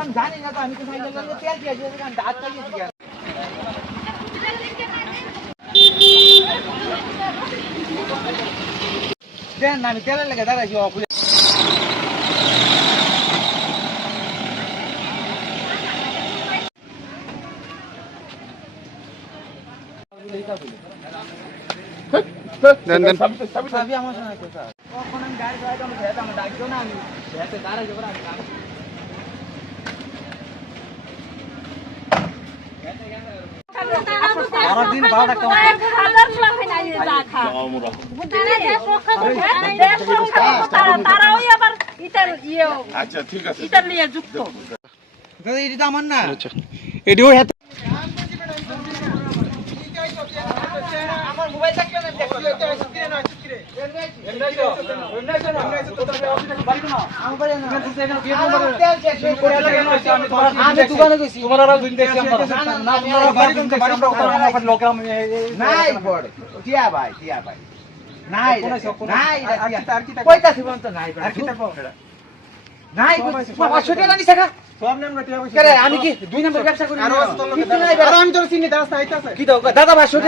আমি জানি না তো, আমি তো তেল দিয়েছি, দাঁত চালিয়েছি। দেন না, আমি তেলের লেগে দাঁড়াইছি। সবই আমার শোনা স্যার। কখন আমি গাড়ি চালাইতাম, আমার ডাকতো না, আমি দাঁড়াই যাবো। সারাদিন 12 টাকা আচ্ছা ঠিক আছে, এটা আমার না, এটিও আমার মোবাইল থাকলে না, আমি কি 2 নম্বর ব্যবসা করি? আমি তো চিনি দাদা 500